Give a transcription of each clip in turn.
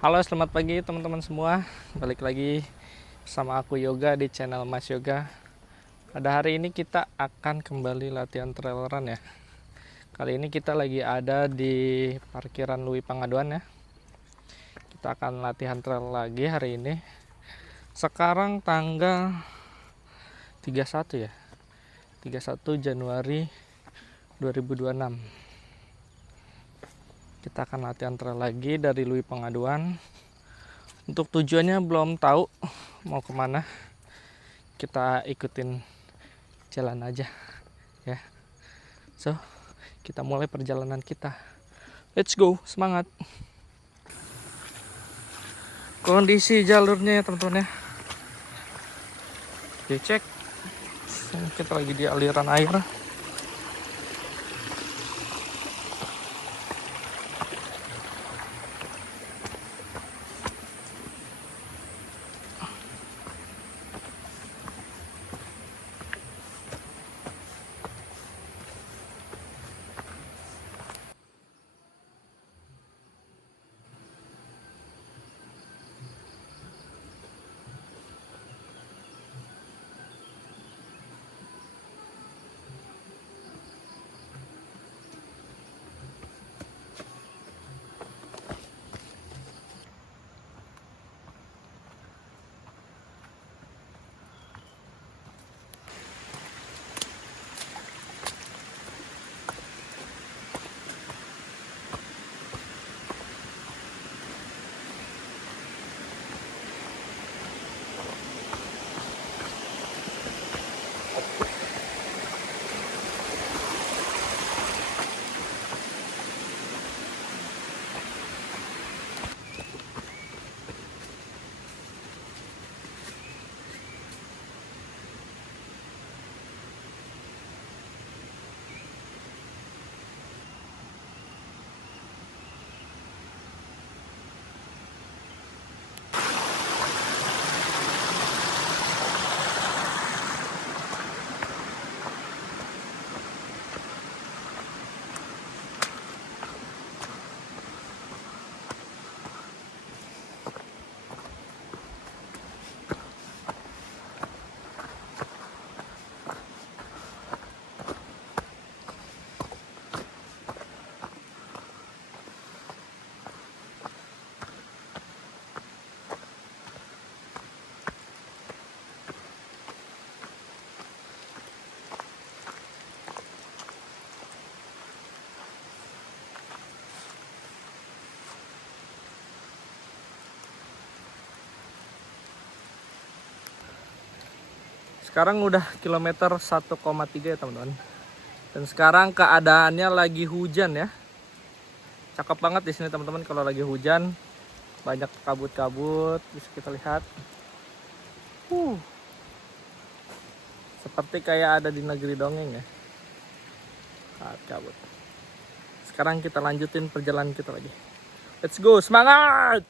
Halo, selamat pagi teman-teman semua. Balik lagi sama aku Yoga di channel Mas Yoga. Pada hari ini kita akan kembali latihan trail run ya. Kali ini kita lagi ada di parkiran Lui Pangaduan ya. Kita akan latihan trail lagi hari ini. Sekarang tanggal 31 ya. 31 Januari 2026. Kita akan latihan trail lagi dari Lui Pangaduan. Untuk tujuannya belum tahu mau kemana. Kita ikutin jalan aja ya. So, kita mulai perjalanan kita. Let's go, semangat. Kondisi jalurnya ya teman-teman ya. Dicek. Kita lagi di aliran air. Sekarang udah kilometer 1,3 ya teman-teman. Dan sekarang keadaannya lagi hujan ya. Cakep banget di sini teman-teman kalau lagi hujan. Banyak kabut-kabut, bisa kita lihat. Seperti kayak ada di negeri dongeng ya. Kabut. Sekarang kita lanjutin perjalanan kita lagi. Let's go, semangat!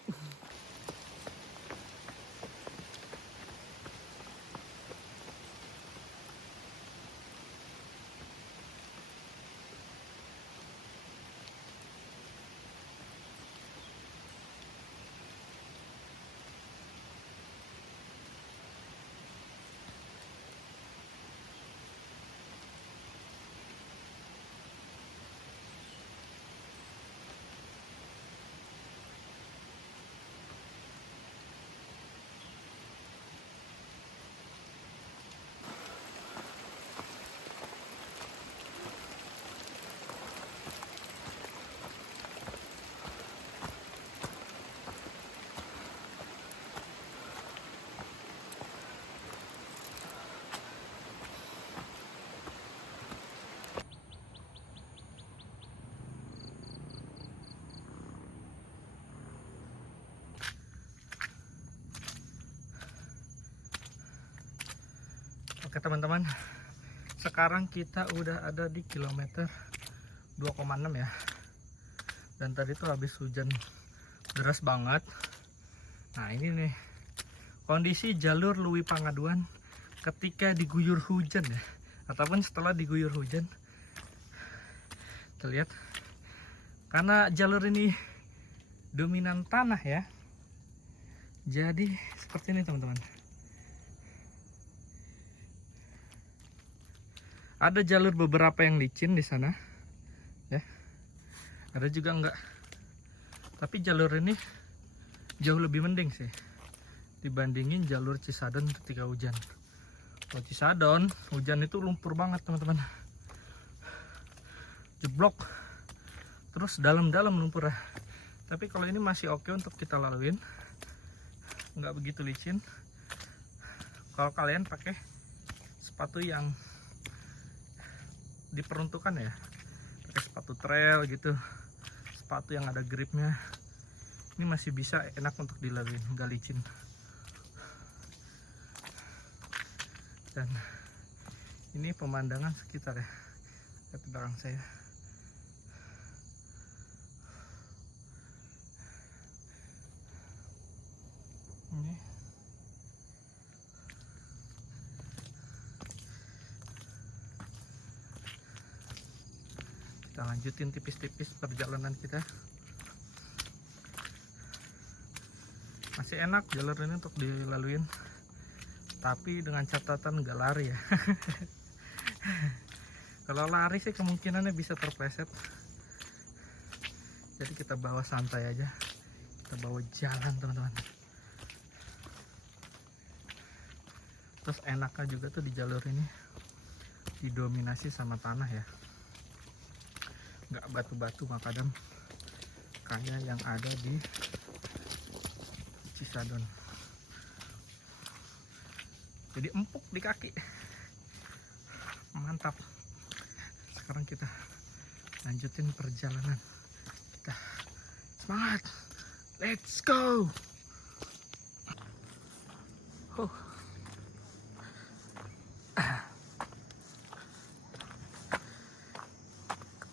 Oke teman-teman, sekarang kita udah ada di kilometer 2,6 ya. Dan tadi tuh habis hujan deras banget. Nah ini nih kondisi jalur Lui Pangaduan ketika diguyur hujan ya, ataupun setelah diguyur hujan. Terlihat karena jalur ini dominan tanah ya, Jadi seperti ini teman-teman. Ada jalur beberapa yang licin di sana, ya. Ada juga enggak. Tapi jalur ini jauh lebih mending sih dibandingin jalur Cisadon ketika hujan. Kalau Cisadon hujan itu lumpur banget teman-teman, jeblok, terus dalam-dalam lumpur ya. Tapi kalau ini masih oke untuk kita laluin, nggak begitu licin. Kalau kalian pakai sepatu yang diperuntukkan ya, pakai sepatu trail gitu, sepatu yang ada gripnya, ini masih bisa enak untuk dilaluin, nggak licin. Dan ini pemandangan sekitar ya, lihat di belakang saya. Ini kita lanjutin tipis-tipis perjalanan kita. Masih enak jalur ini untuk dilaluin, tapi dengan catatan nggak lari ya. Kalau lari sih kemungkinannya bisa terpleset, jadi kita bawa santai aja, kita bawa jalan teman-teman. Terus enaknya juga tuh di jalur ini didominasi sama tanah ya, nggak batu-batu makadam kayak yang ada di Cisadon. Jadi empuk di kaki, mantap. Sekarang kita lanjutin perjalanan kita, semangat, let's go.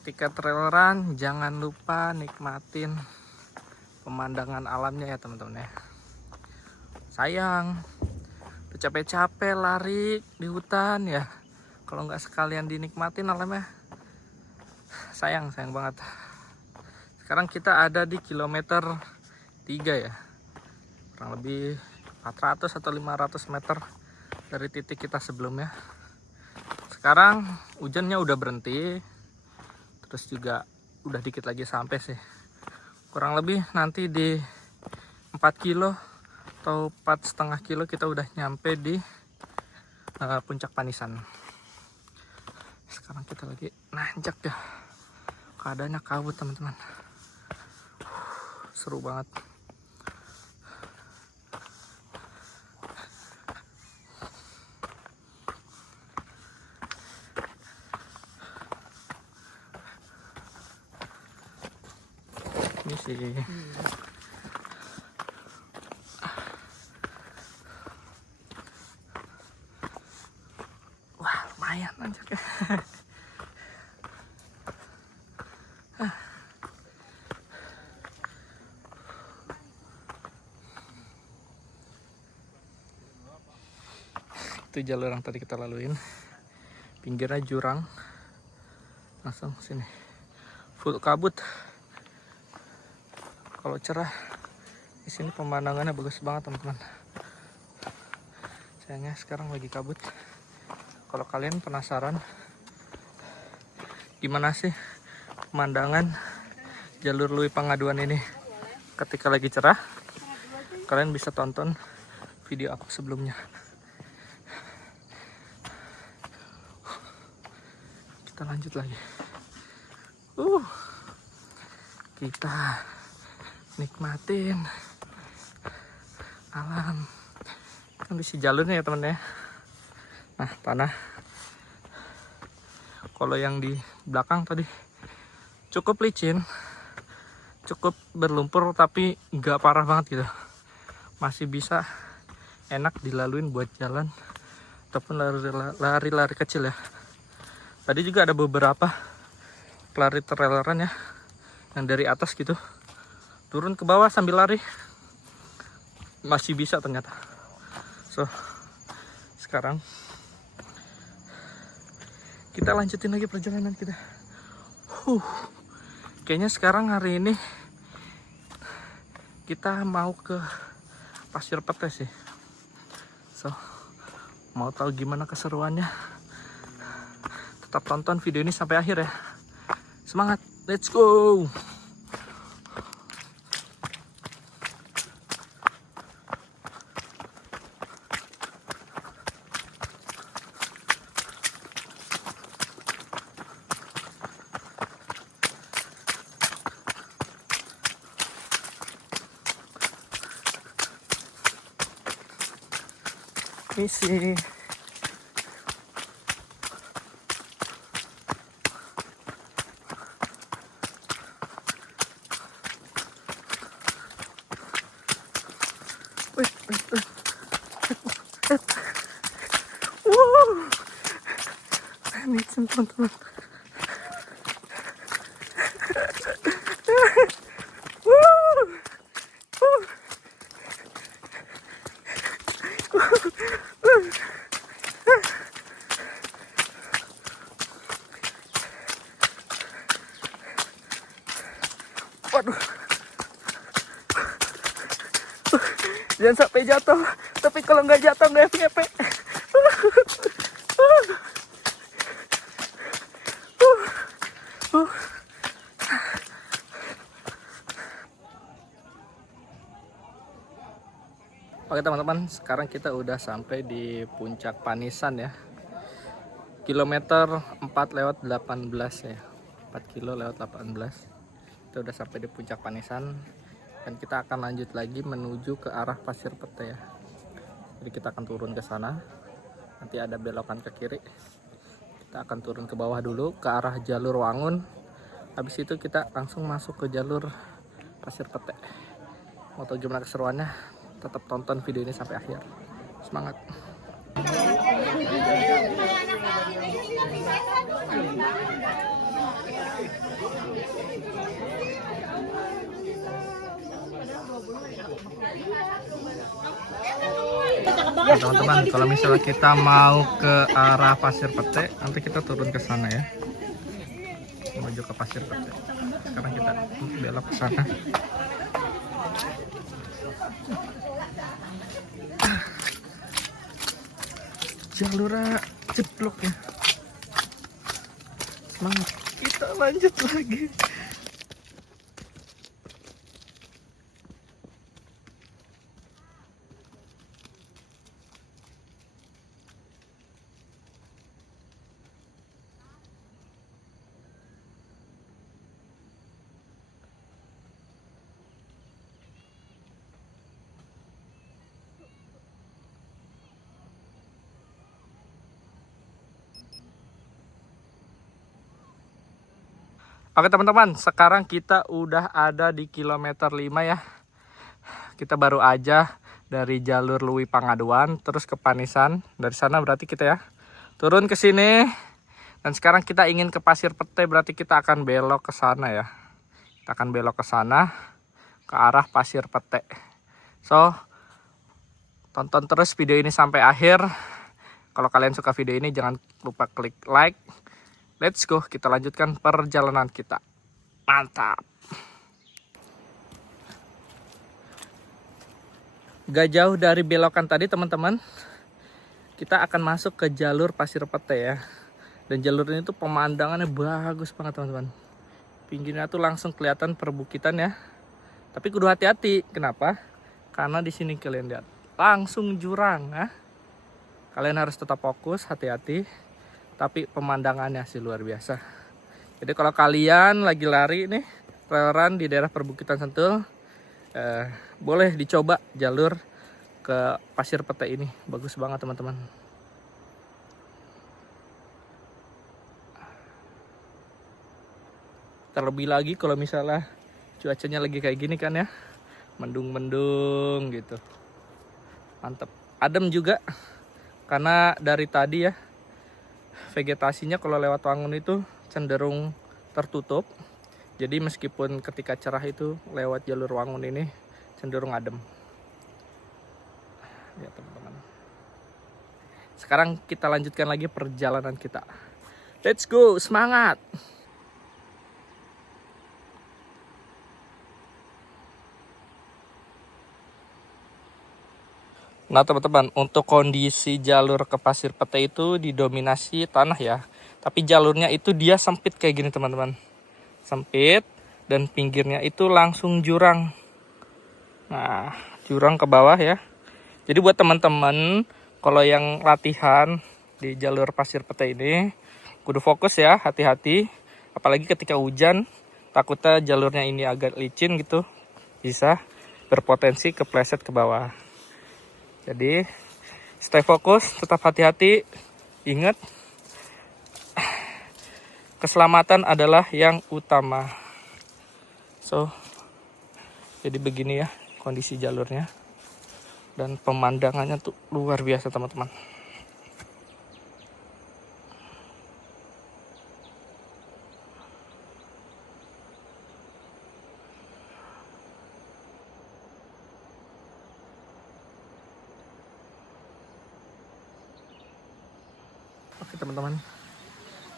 Ketika trail run jangan lupa nikmatin pemandangan alamnya ya teman-teman ya. Sayang udah capek-capek lari di hutan ya, kalau nggak sekalian dinikmatin alamnya, sayang banget. Sekarang kita ada di kilometer 3 ya, kurang lebih 400 atau 500 meter dari titik kita sebelumnya. Sekarang hujannya udah berhenti, terus juga udah dikit lagi sampai sih, kurang lebih nanti di 4 kilo atau 4,5 kilo kita udah nyampe di puncak Panisan. Sekarang kita lagi nanjak ya, keadaannya kabut teman-teman, seru banget. Ini sih wah lumayan nanjaknya. Itu jalur yang tadi kita laluin, pinggirnya jurang, langsung sini full kabut. Kalau cerah di sini pemandangannya bagus banget teman-teman. Sayangnya sekarang lagi kabut. Kalau kalian penasaran gimana sih pemandangan jalur Lui Pangaduan ini ketika lagi cerah, kalian bisa tonton video aku sebelumnya. Kita lanjut lagi. Kita nikmatin alam. Kondisi jalurnya ya teman ya. Nah tanah, kalau yang di belakang tadi cukup licin, cukup berlumpur, tapi nggak parah banget gitu, masih bisa enak dilaluin buat jalan ataupun lari-lari kecil ya. Tadi juga ada beberapa lari trail run ya, yang dari atas gitu turun ke bawah sambil lari, masih bisa ternyata. So sekarang kita lanjutin lagi perjalanan kita. Kayaknya sekarang hari ini kita mau ke pasir pete sih. So, mau tahu gimana keseruannya? Tetap tonton video ini sampai akhir ya. Semangat, let's go! Misi. Ini teman-teman. Waduh, jangan sampai jatuh. Tapi kalau nggak jatuh nggak FYP. Oke teman-teman, sekarang kita udah sampai di puncak Panisan ya. Kilometer 4 lewat 18 ya. 4 kilo lewat 18. Kita udah sampai di puncak Panisan. Dan kita akan lanjut lagi menuju ke arah Pasir Pete ya. Jadi kita akan turun ke sana. Nanti ada belokan ke kiri. Kita akan turun ke bawah dulu ke arah jalur Wangun. Habis itu kita langsung masuk ke jalur Pasir Pete. Mau tahu gimana keseruannya? Tetap tonton video ini sampai akhir. Semangat. Nah, teman-teman, kalau misalnya kita mau ke arah Pasir Pete, nanti kita turun ke sana ya. Menuju ke Pasir Pete. Sekarang kita belok ke sana. Jalurnya jeblok ya. Semangat, kita lanjut lagi. Oke teman-teman, sekarang kita udah ada di kilometer 5 ya. Kita baru aja dari jalur Lui Pangaduan terus ke Panisan. Dari sana berarti kita ya turun ke sini. Dan sekarang kita ingin ke Pasir Pete, berarti kita akan belok ke sana ya. Kita akan belok ke sana ke arah Pasir Pete. So, tonton terus video ini sampai akhir. Kalau kalian suka video ini jangan lupa klik like. Let's go, kita lanjutkan perjalanan kita. Mantap. Gak jauh dari belokan tadi teman-teman, kita akan masuk ke jalur Pasir Pete ya. Dan jalur ini tuh pemandangannya bagus banget teman-teman. Pinggirnya tuh langsung kelihatan perbukitan ya. Tapi kudu hati-hati. Kenapa? Karena di sini kalian lihat langsung jurang ya. Kalian harus tetap fokus, hati-hati. Tapi pemandangannya sih luar biasa. Jadi kalau kalian lagi lari nih, trail run di daerah perbukitan Sentul, boleh dicoba jalur ke Pasir Pete ini. Bagus banget teman-teman. Terlebih lagi kalau misalnya cuacanya lagi kayak gini kan ya, mendung-mendung gitu. Mantap. Adem juga, karena dari tadi ya, vegetasinya kalau lewat Wangun itu cenderung tertutup. Jadi meskipun ketika cerah itu lewat jalur Wangun ini cenderung adem. Ya teman-teman. Sekarang kita lanjutkan lagi perjalanan kita. Let's go, semangat. Nah teman-teman, untuk kondisi jalur ke Pasir Pete itu didominasi tanah ya. Tapi jalurnya itu dia sempit kayak gini teman-teman. Sempit dan pinggirnya itu langsung jurang. Nah, jurang ke bawah ya. Jadi buat teman-teman kalau yang latihan di jalur Pasir Pete ini, kudu fokus ya, hati-hati. Apalagi ketika hujan, takutnya jalurnya ini agak licin gitu. Bisa berpotensi kepleset ke bawah. Jadi stay fokus, tetap hati-hati. Ingat, keselamatan adalah yang utama. So, jadi begini ya kondisi jalurnya. Dan pemandangannya tuh luar biasa teman-teman. Oke teman-teman,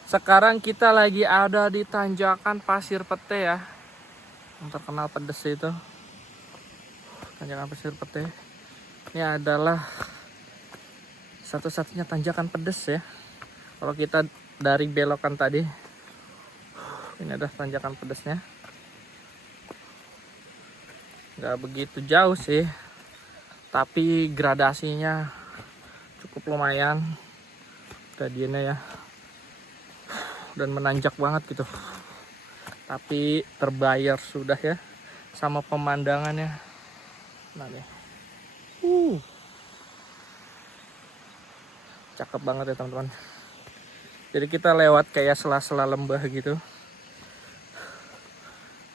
sekarang kita lagi ada di tanjakan Pasir Pete ya, yang terkenal pedes itu. Tanjakan Pasir Pete ini adalah satu-satunya tanjakan pedes ya. Kalau kita dari belokan tadi, ini ada tanjakan pedesnya. Nggak begitu jauh sih, tapi gradasinya cukup lumayan tadinya ya, dan menanjak banget gitu, tapi terbayar sudah ya sama pemandangannya. Nah nih, cakep banget ya teman-teman. Jadi kita lewat kayak sela-sela lembah gitu,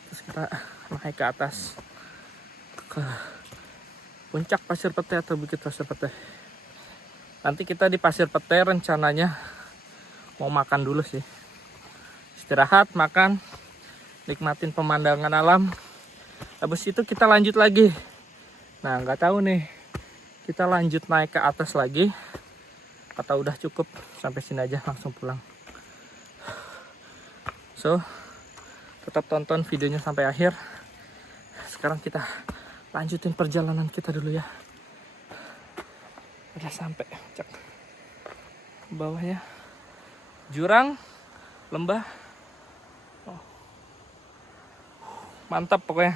terus kita naik ke atas ke puncak Pasir Pete atau Bukit Pasir Pete. Nanti kita di Pasir Pete rencananya mau makan dulu sih. Istirahat, makan, nikmatin pemandangan alam. Habis itu kita lanjut lagi. Nah, nggak tahu nih, kita lanjut naik ke atas lagi atau udah cukup sampai sini aja langsung pulang. So, tetap tonton videonya sampai akhir. Sekarang kita lanjutin perjalanan kita dulu ya. Udah sampai cek bawahnya, jurang, lembah, oh, mantap pokoknya.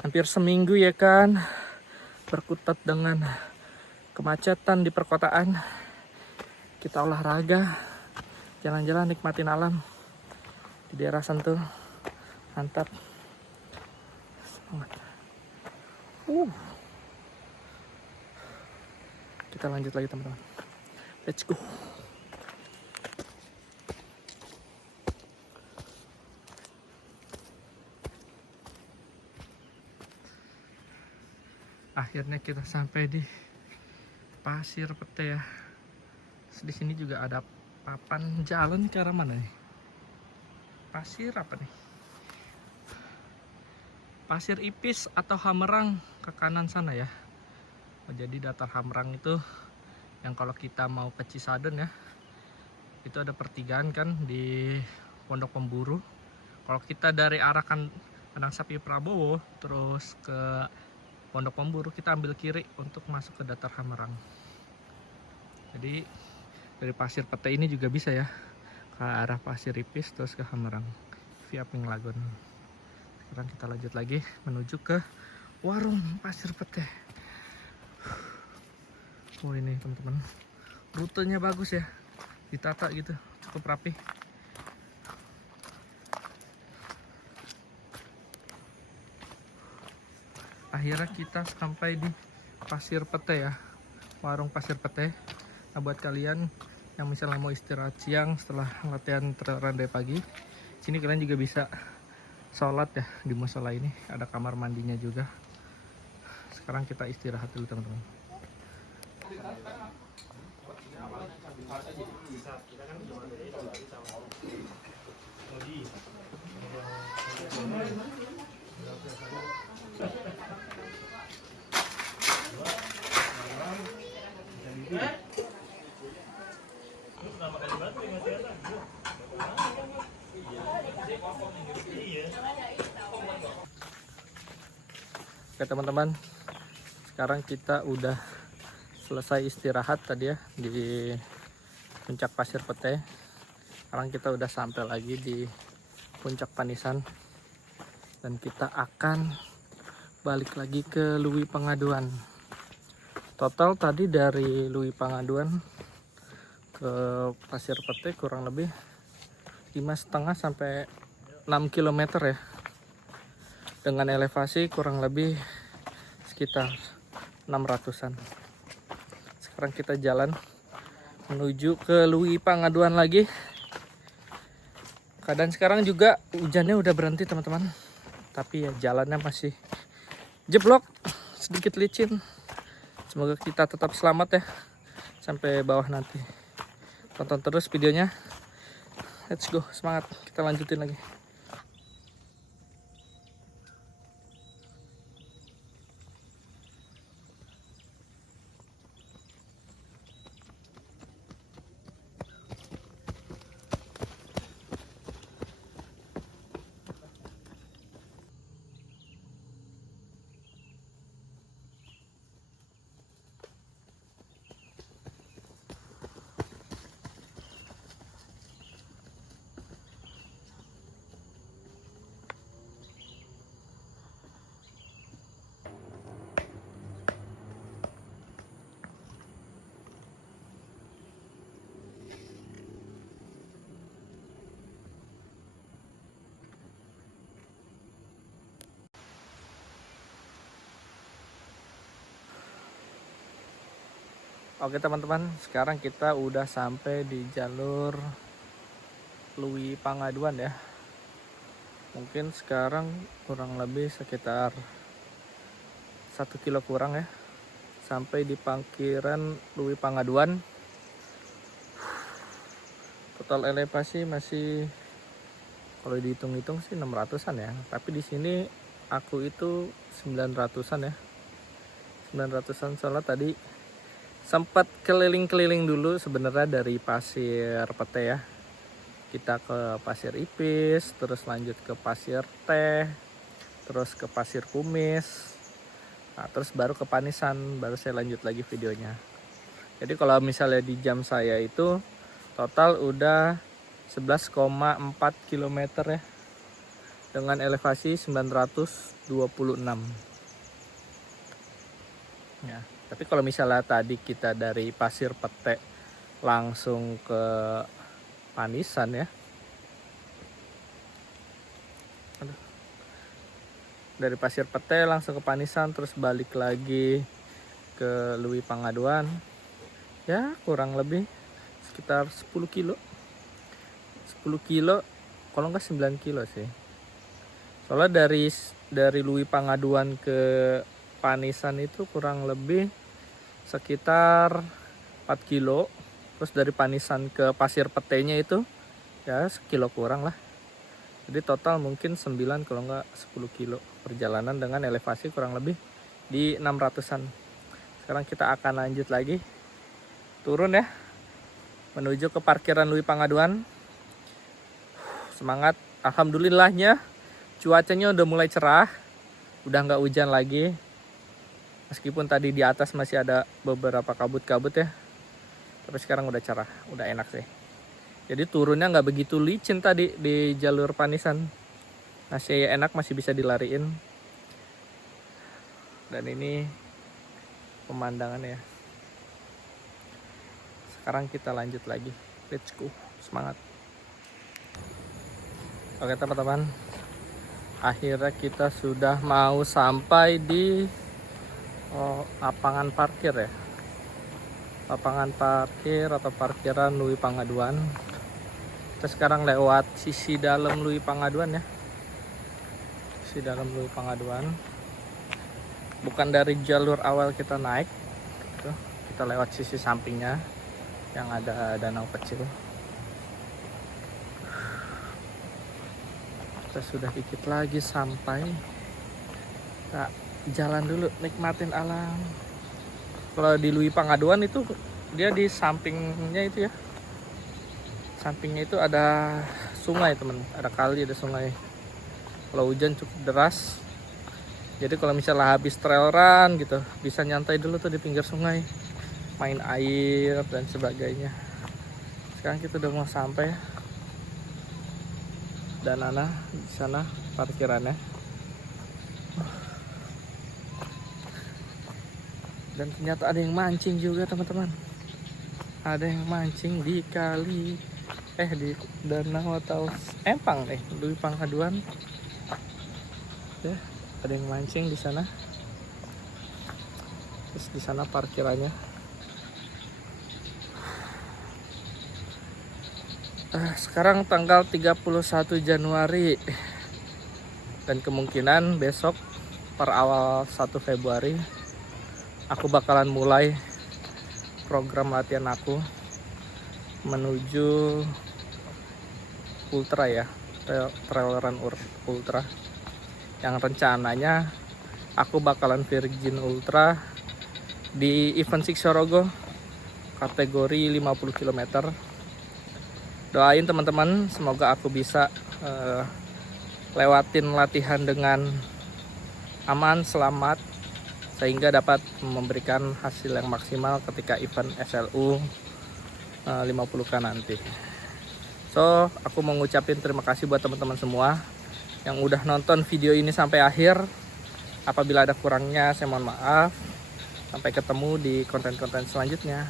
Hampir seminggu ya kan berkutat dengan kemacetan di perkotaan. Kita olahraga, jalan-jalan, nikmatin alam di daerah Sentul. Mantap, semangat. Kita lanjut lagi teman-teman. Let's go. Akhirnya kita sampai di Pasir Pete ya. Di sini juga ada papan jalan ke arah mana nih? Pasir apa nih? Pasir Ipis atau Hamerang ke kanan sana ya. Jadi datar Hamerang itu yang kalau kita mau ke Cisadon ya, itu ada pertigaan kan di Pondok Pemburu. Kalau kita dari arah Kandang Sapi Prabowo terus ke Pondok Pemburu, kita ambil kiri untuk masuk ke datar Hamerang. Jadi dari Pasir Pete ini juga bisa ya ke arah Pasir Ipis terus ke Hamerang via Pinglagon. Sekarang kita lanjut lagi menuju ke warung Pasir Pete. Oh ini teman-teman, rutenya bagus ya, ditata gitu, cukup rapi. Akhirnya kita sampai di Pasir Pete ya, warung Pasir Pete. Nah buat kalian yang misalnya mau istirahat siang setelah latihan trail run dari pagi, sini kalian juga bisa sholat ya di musola ini, ada kamar mandinya juga. Sekarang kita istirahat dulu teman-teman. Oke teman-teman, sekarang kita udah selesai istirahat tadi ya di puncak Pasir Pete. Sekarang kita udah sampai lagi di puncak Panisan dan kita akan balik lagi ke Lui Pangaduan. Total tadi dari Lui Pangaduan ke Pasir Pete kurang lebih 5,5 sampai 6 km ya, dengan elevasi kurang lebih sekitar 600-an. Sekarang kita jalan menuju ke Lui Pangaduan lagi. Keadaan sekarang juga hujannya udah berhenti teman-teman, tapi ya jalannya masih jeblok, sedikit licin. Semoga kita tetap selamat ya sampai bawah nanti. Tonton terus videonya. Let's go, semangat, kita lanjutin lagi. Oke teman-teman, sekarang kita udah sampai di jalur Lui Pangaduan ya. Mungkin sekarang kurang lebih sekitar 1 kilo kurang ya sampai di parkiran Lui Pangaduan. Total elevasi masih, kalau dihitung-hitung sih 600-an ya, tapi di sini aku itu 900-an ya. 900-an soalnya tadi sempat keliling-keliling dulu sebenarnya dari Pasir Pete ya. Kita ke Pasir Ipis, terus lanjut ke Pasir Teh, terus ke Pasir Kumis. Nah, terus baru ke Panisan, baru saya lanjut lagi videonya. Jadi kalau misalnya di jam saya itu total udah 11,4 km ya. Dengan elevasi 926. Ya. Tapi kalau misalnya tadi kita dari Pasir Pete langsung ke Panisan ya. Dari Pasir Pete langsung ke Panisan terus balik lagi ke Lui Pangaduan. Ya, kurang lebih sekitar 10 kilo. 10 kilo, kalau enggak 9 kilo sih. Soalnya dari Lui Pangaduan ke Panisan itu kurang lebih sekitar 4 kilo. Terus dari Panisan ke Pasir Petenya itu ya sekilo kurang lah. Jadi total mungkin 9 kalau enggak 10 kilo perjalanan dengan elevasi kurang lebih di 600-an. Sekarang kita akan lanjut lagi turun ya, menuju ke parkiran Lui Pangaduan. Semangat, alhamdulillahnya cuacanya udah mulai cerah, udah nggak hujan lagi. Meskipun tadi di atas masih ada beberapa kabut-kabut ya, tapi sekarang udah cerah, udah enak sih. Jadi turunnya nggak begitu licin tadi di jalur Panisan, masih enak, masih bisa dilariin. Dan ini pemandangannya ya. Sekarang kita lanjut lagi, let's go, semangat. Oke teman-teman, akhirnya kita sudah mau sampai di lapangan parkir ya. Lapangan parkir atau parkiran Lui Pangaduan. Kita sekarang lewat sisi dalam Lui Pangaduan ya. Sisi dalam Lui Pangaduan. Bukan dari jalur awal kita naik. Gitu. Kita lewat sisi sampingnya yang ada danau kecil. Kita sudah dikit lagi sampai. Kita jalan dulu, nikmatin alam. Kalau di Lui Pangaduan itu dia di sampingnya itu ya, sampingnya itu ada sungai teman, ada kali, ada sungai. Kalau hujan cukup deras Jadi kalau misalnya habis trail run gitu, bisa nyantai dulu tuh di pinggir sungai, main air dan sebagainya. Sekarang kita udah mau sampai ya. Dan di sana parkirannya. Dan ternyata ada yang mancing juga teman-teman. Ada yang mancing di kali, di danau atau empang nih, Dwi Pangkaduan. Ya, ada yang mancing di sana. Terus di sana parkirannya. Sekarang tanggal 31 Januari dan kemungkinan besok per awal 1 Februari aku bakalan mulai program latihan aku menuju ultra ya, trail run ultra, yang rencananya aku bakalan Virgin Ultra di event Siksorogo kategori 50 km. Doain teman-teman, semoga aku bisa lewatin latihan dengan aman, selamat, sehingga dapat memberikan hasil yang maksimal ketika event SLU 50K nanti. So, aku mau ngucapin terima kasih buat teman-teman semua yang udah nonton video ini sampai akhir. Apabila ada kurangnya, saya mohon maaf. Sampai ketemu di konten-konten selanjutnya.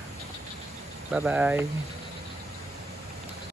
Bye-bye.